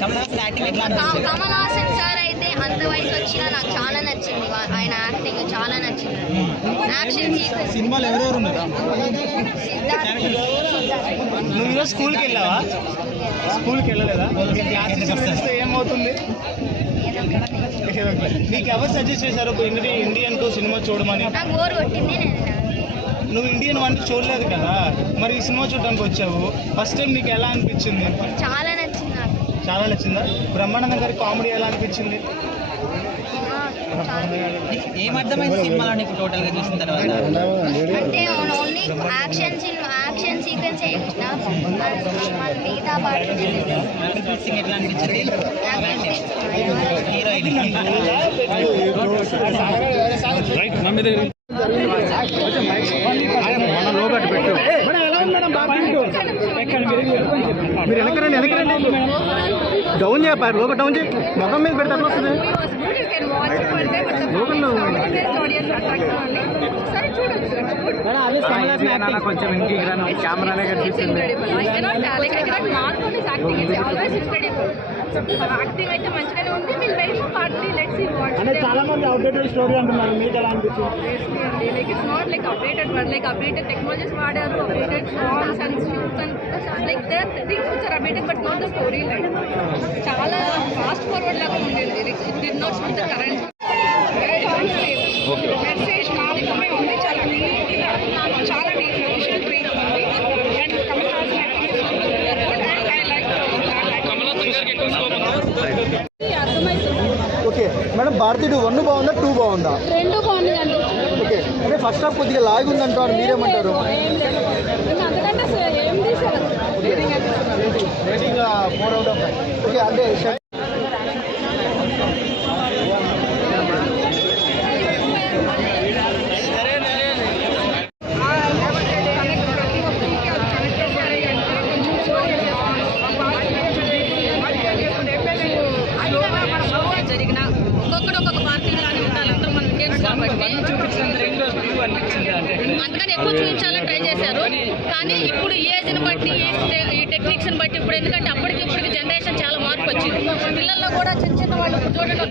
Kamal Haasan sir అయితే అంత వయసు వచ్చినా నాకు చాలా నచ్చింది. ఆయన యాక్టింగ్ చాలా నచ్చింది. యాక్షన్ సినిమాలు ఎవరెవరు ఉన్నారు? నువ్వు ఈరోజు స్కూల్కి వెళ్ళావా? స్కూల్కి వెళ్ళలేదా? క్లాస్ ఏమవుతుంది? నీకు ఎవరు సజెస్ట్ చేశారు ఇండియన్ 2 సినిమా చూడమని? నాకు బోర్ కొట్టింది. నువ్వు ఇండియన్ 1 చూడలేదు కదా, మరి ఈ సినిమా చూడడానికి వచ్చావు. ఫస్ట్ టైం నీకు ఎలా అనిపించింది? చాలా నచ్చింది నాకు. చాలా నచ్చిందా? బ్రహ్మానందం గారి కామెడీ ఎలా అనిపించింది? ఏమర్థమైంది సినిమాలో నీకు టోటల్ గా చూసిన తర్వాత? అంటే ఓన్లీ యాక్షన్ సీక్వెన్స్ మిగతా పార్ట్ ఎట్లా అనిపించింది? మీరు వెనకరండి డౌన్ చెప్పారు. లోక డౌన్ చేయి, ముఖం మీద పెడితే ఎట్లా వస్తుంది? కొంచెం కెమెరానే కనిపిస్తుంది. యాక్టింగ్ అయితే మంచిగానే ఉంది. Will wait for part 3. Let's see what. అంటే చాలా మంది అప్డేటెడ్ స్టోరీ అంటున్నారు, మీకు ఎలా అనిపిస్తుంది? Like it's not like updated word, like updated technologies వాడారు, updated songs and scripts and like there are things which are updated but not the story line. చాలా fast forward లాగా ఉండేది. Like it did not suit the current message. మాత్రమే ఉంది. చాలా నీట్గా, చాలా నీట్గా విజువల్ ట్రీట్ ఉంది. And Kamal Haasan okay madam, Bharathi 1 బాగుందా 2 బాగుందా? 2 బాగుంది. ఓకే, అంటే ఫస్ట్ హాఫ్ కొద్దిగా లాగి ఉందంటారు, మీరేమంటారు? అంతకంటే ఏం తీసారు? Rating 4 out of 5. ఓకే, అంటే జరిగిన ఒక్కొక్క పార్టీలానే ఉండాలి. అందరూ మనం ఇండియన్స్ కాబట్టి అందుకని ఎక్కువ చూపించాలని ట్రై చేశారు. కానీ ఇప్పుడు ఏజ్ని బట్టి ఈ టెక్నిక్స్ని బట్టి ఇప్పుడు ఎందుకంటే అప్పటికి ఇప్పటికి జనరేషన్ చాలా మార్పు వచ్చింది. పిల్లల్లో కూడా చిన్న చిన్న వాళ్ళు చూడండి